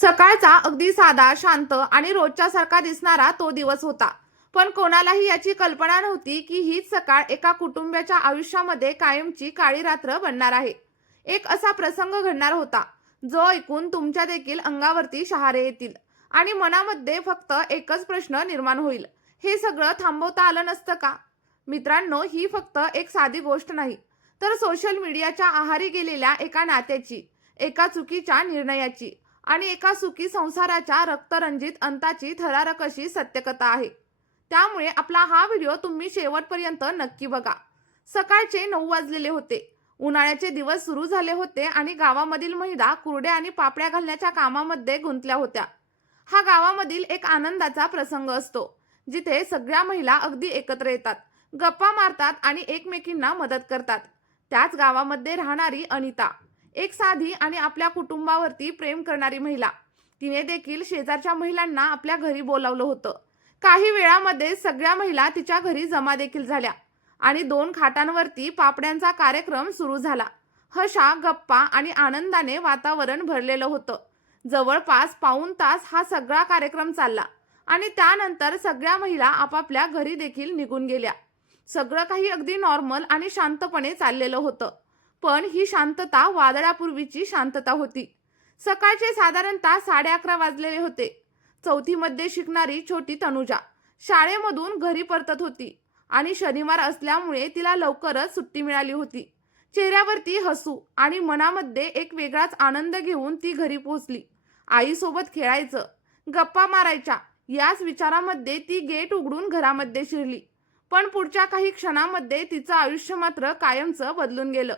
सकाळचा अगदी साधा, शांत आणि रोजच्यासारखा दिसणारा तो दिवस होता. पण कोणालाही याची कल्पना नव्हती की हीच सकाळ एका कुटुंबाच्या आयुष्यामध्ये कायमची काळी रात्र बनणार आहे. एक असा प्रसंग घडणार होता, जो ऐकून तुमच्या देखील अंगावरती शहारे येतील आणि मनामध्ये फक्त एकच प्रश्न निर्माण होईल. हे सगळं थांबवता आलं नसतं का? मित्रांनो, ही फक्त एक साधी गोष्ट नाही, तर सोशल मीडियाच्या आहारी गेलेल्या एका नात्याची, एका चुकीच्या निर्णयाची आणि एका सुखी संसाराच्या रक्तरंजित अंताची थरारक अशी सत्यकथा आहे. त्यामुळे आपला हा व्हिडिओ तुम्ही शेवटपर्यंत नक्की बघा. सकाळचे 9 वाजलेले होते. उन्हाळ्याचे दिवस सुरू झाले होते आणि गावामधील महिला कुरड्या आणि पापड्या घालण्याच्या कामामध्ये गुंतल्या होत्या. हा गावामधील एक आनंदाचा प्रसंग असतो, जिथे सगळ्या महिला अगदी एकत्र येतात, गप्पा मारतात आणि एकमेकींना मदत करतात. त्याच गावामध्ये राहणारी अनिता, एक साधी आणि आपल्या कुटुंबावरती प्रेम करणारी महिला. तिने देखील शेजारच्या महिलांना आपल्या घरी बोलावलं होतं. काही वेळामध्ये सगळ्या महिला तिच्या घरी जमा देखील झाल्या आणि 2 खाटांवरती पापड्यांचा कार्यक्रम सुरू झाला. हशा, गप्पा आणि आनंदाने वातावरण भरलेलं होतं. जवळपास पाऊण तास हा सगळा कार्यक्रम चालला आणि त्यानंतर सगळ्या महिला आपापल्या घरी देखील निघून गेल्या. सगळं काही अगदी नॉर्मल आणि शांतपणे चाललेलं होतं. पण ही शांतता वादळापूर्वीची शांतता होती. सकाळचे साधारणतः 11:30 वाजलेले होते. 4थी मध्ये शिकणारी छोटी तनुजा शाळेमधून घरी परतत होती आणि शनिवार असल्यामुळे तिला लवकरच सुट्टी मिळाली होती. चेहऱ्यावरती हसू आणि मनामध्ये एक वेगळाच आनंद घेऊन ती घरी पोहोचली. आईसोबत खेळायचं, गप्पा मारायच्या याच विचारामध्ये ती गेट उघडून घरामध्ये शिरली. पण पुढच्या काही क्षणामध्ये तिचं आयुष्य मात्र कायमचं बदलून गेलं.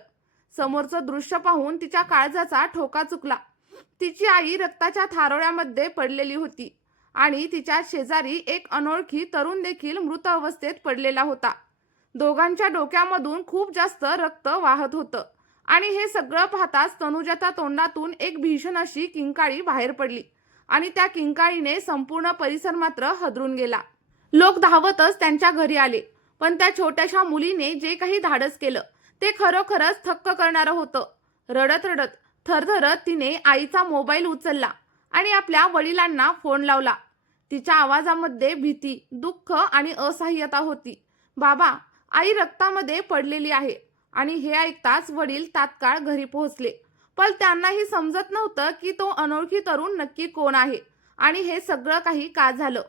समोरचं दृश्य पाहून तिच्या काळजाचा ठोका चुकला. तिची आई रक्ताच्या थारोळ्यामध्ये पडलेली होती आणि तिच्या शेजारी एक अनोळखी तरुण देखील मृत अवस्थेत पडलेला होता. दोघांच्या डोक्यामधून खूप जास्त रक्त वाहत होतं आणि हे सगळं पाहताच तनुजाच्या तोंडातून एक भीषण अशी किंकाळी बाहेर पडली आणि त्या किंकाळीने संपूर्ण परिसर मात्र हादरून गेला. लोक धावतच त्यांच्या घरी आले, पण त्या छोट्याशा मुलीने जे काही धाडस केलं ते खरोखरच थक्क करणारं होतं. रडत रडत, थरथरत तिने आईचा मोबाईल उचलला आणि आपल्या वडिलांना फोन लावला. तिच्या आवाजामध्ये भीती, दुःख आणि असहाय्यता होती. बाबा, आई रक्तामध्ये पडलेली आहे. आणि हे ऐकताच वडील तात्काळ घरी पोहोचले. पण त्यांनाही समजत नव्हतं की तो अनोळखी तरुण नक्की कोण आहे आणि हे सगळं काही का झालं.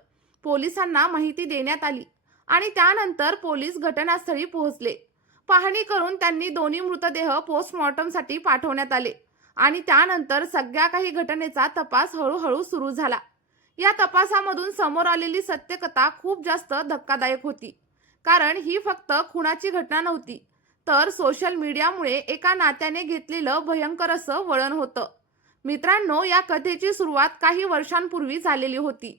पोलिसांना माहिती देण्यात आली आणि त्यानंतर पोलीस घटनास्थळी पोहोचले. पाहणी करून त्यांनी दोन्ही मृतदेह पोस्टमॉर्टमसाठी पाठवण्यात आले आणि त्यानंतर सगळ्या काही घटनेचा तपास हळूहळू सुरू झाला. या तपासामधून समोर आलेली सत्यकथा खूप जास्त धक्कादायक होती. कारण ही फक्त खुनाची घटना नव्हती, तर सोशल मीडियामुळे एका नात्याने घेतलेलं भयंकर असं वळण होतं. मित्रांनो, या कथेची सुरुवात काही वर्षांपूर्वी झालेली होती.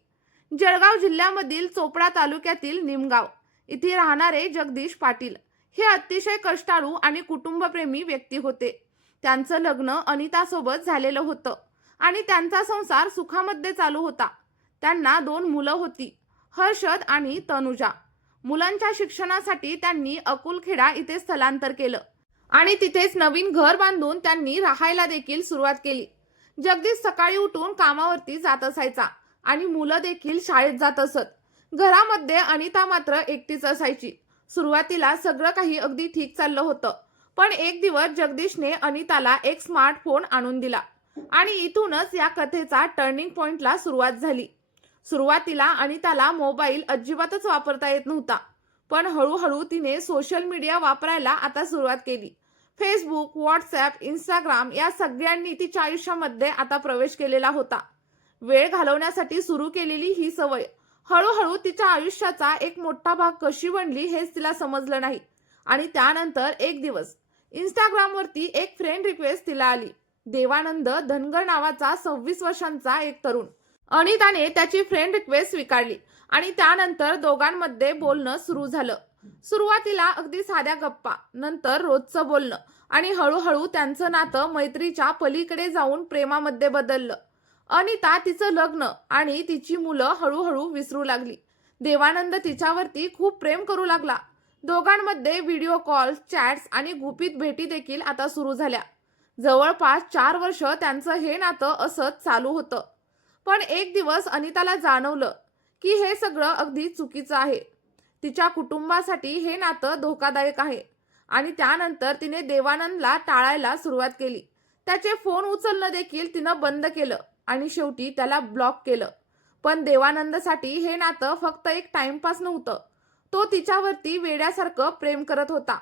जळगाव जिल्ह्यामधील चोपडा तालुक्यातील निमगाव इथे राहणारे जगदीश पाटील हे अतिशय कष्टाळू आणि कुटुंबप्रेमी व्यक्ती होते. त्यांचं लग्न अनितासोबत झालेलं होतं आणि त्यांचा संसार सुखामध्ये चालू होता. त्यांना 2 मुलं होती, हर्षद आणि तनुजा. मुलांच्या शिक्षणासाठी त्यांनी अकुलखेडा इथे स्थलांतर केलं आणि तिथेच नवीन घर बांधून त्यांनी राहायला देखील सुरुवात केली. जगदीश सकाळी उठून कामावरती जात असायचा आणि मुलं देखील शाळेत जात असत. घरामध्ये अनिता मात्र एकटीच असायची. सुरुवातीला सगळं काही अगदी ठीक चाललं होतं, पण एक दिवस जगदीशने अनिताला एक स्मार्टफोन आणून दिला आणि इथूनच या कथेचा टर्निंग पॉइंटला सुरुवात झाली. सुरुवातीला अनिताला मोबाईल अजिबातच वापरता येत नव्हता, पण हळूहळू तिने सोशल मीडिया वापरायला आता सुरुवात केली. फेसबुक, व्हॉट्सॲप, इंस्टाग्राम या सगळ्यांनी तिच्या आयुष्यामध्ये आता प्रवेश केलेला होता. वेळ घालवण्यासाठी सुरू केलेली ही सवय हळूहळू तिच्या आयुष्याचा एक मोठा भाग कशी बनली हेच तिला समजलं नाही. आणि त्यानंतर एक दिवस इंस्टाग्रामवरती एक फ्रेंड रिक्वेस्ट तिला आली. देवानंद धनगर नावाचा 26 वर्षांचा एक तरुण. अनिताने त्याची फ्रेंड रिक्वेस्ट स्वीकारली आणि त्यानंतर दोघांमध्ये बोलणं सुरू झालं. सुरुवातीला अगदी साध्या गप्पा, नंतर रोजचं बोलणं आणि हळूहळू त्यांचं नातं मैत्रीच्या पलीकडे जाऊन प्रेमामध्ये बदललं. अनिता तिचं लग्न आणि तिची मुलं हळूहळू विसरू लागली. देवानंद तिच्यावरती खूप प्रेम करू लागला. दोघांमध्ये व्हिडिओ कॉल, चॅट्स आणि गुपित भेटी देखील आता सुरू झाल्या. जवळपास 4 वर्ष त्यांचं हे नातं असंच चालू होतं. पण एक दिवस अनिताला जाणवलं की हे सगळं अगदी चुकीचं आहे. तिच्या कुटुंबासाठी हे नातं धोकादायक आहे आणि त्यानंतर तिने देवानंदला टाळायला सुरुवात केली. त्याचे फोन उचलणं देखील तिनं बंद केलं आणि शेवटी त्याला ब्लॉक केलं. पण देवानंदसाठी हे नातं फक्त एक टाइमपास नव्हतं. तो तिच्यावरती वेड्यासारखं प्रेम करत होता.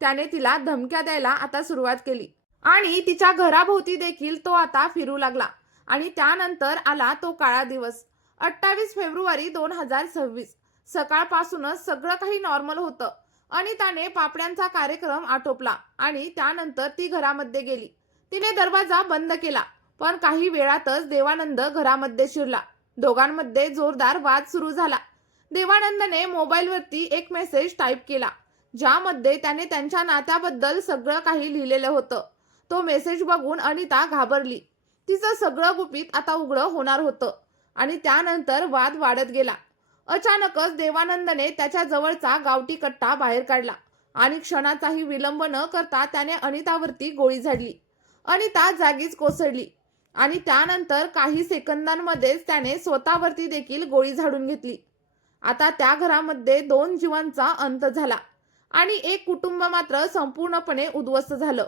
त्याने तिला धमक्या द्यायला आता सुरुवात केली आणि तिच्या घराभोवती देखील तो आता फिरू लागला. आणि त्यानंतर आला तो काळा दिवस. 28 फेब्रुवारी 2026. सकाळपासूनच सगळं काही नॉर्मल होतं. अनिताने पापड्यांचा कार्यक्रम आटोपला आणि त्यानंतर ती घरामध्ये गेली. तिने दरवाजा बंद केला. पण काही वेळातच देवानंद घरामध्ये शिरला. दोघांमध्ये जोरदार वाद सुरू झाला. देवानंदने मोबाईलवरती एक मेसेज टाईप केला, ज्यामध्ये त्याने त्यांच्या नात्याबद्दल सगळं काही लिहिलेलं होतं. तो मेसेज बघून अनिता घाबरली. तिचं सगळं गुपित आता उघडं होणार होतं आणि त्यानंतर वाद वाढत गेला. अचानकच देवानंदने त्याच्या जवळचा गावठी कट्टा बाहेर काढला आणि क्षणाचाही विलंब न करता त्याने अनितावरती गोळी झाडली. अनिता जागीच कोसळली आणि त्यानंतर काही सेकंदांमध्येच त्याने स्वतःवरती देखील गोळी झाडून घेतली. आता त्या घरामध्ये 2 जीवांचा अंत झाला आणि एक कुटुंब मात्र संपूर्णपणे उद्ध्वस्त झालं.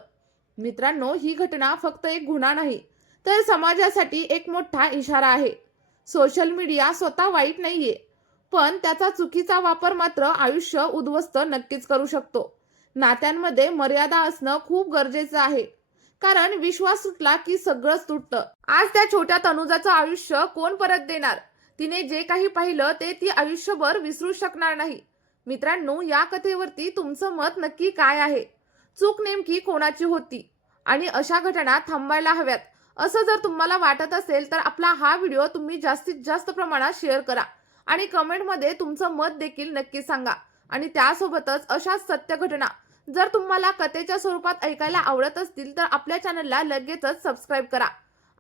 मित्रांनो, ही घटना फक्त एक गुन्हा नाही, तर समाजासाठी एक मोठा इशारा आहे. सोशल मीडिया स्वतः वाईट नाहीये, पण त्याचा चुकीचा वापर मात्र आयुष्य उद्ध्वस्त नक्कीच करू शकतो. नात्यांमध्ये मर्यादा असणं खूप गरजेचं आहे, कारण विश्वास सुटला की सगळंच तुटतं. आज त्या छोट्या तनुजाचं आयुष्य कोण परत देणार? तिने जे काही पाहिलं ते ती आयुष्यभर विसरू शकणार नाही. मित्रांनो, या कथेवरती तुमचं मत नक्की काय आहे? चूक नेमकी कोणाची होती आणि अशा घटना थांबायला हव्यात असं जर तुम्हाला वाटत असेल तर आपला हा व्हिडिओ तुम्ही जास्तीत जास्त प्रमाणात शेअर करा आणि कमेंटमध्ये तुमचं मत देखील नक्की सांगा. आणि त्यासोबतच अशाच सत्य घटना जर तुम्हाला कथेच्या स्वरूपात ऐकायला आवडत असतील तर आपल्या चॅनलला लगेचच सबस्क्राईब करा.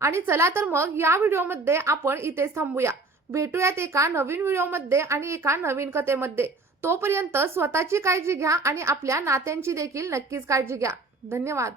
आणि चला तर मग या व्हिडिओमध्ये आपण इथेच थांबूया. भेटूयात एका नवीन व्हिडिओमध्ये आणि एका नवीन कथेमध्ये. तोपर्यंत स्वतःची काळजी घ्या आणि आपल्या नात्यांची देखील नक्कीच काळजी घ्या. धन्यवाद.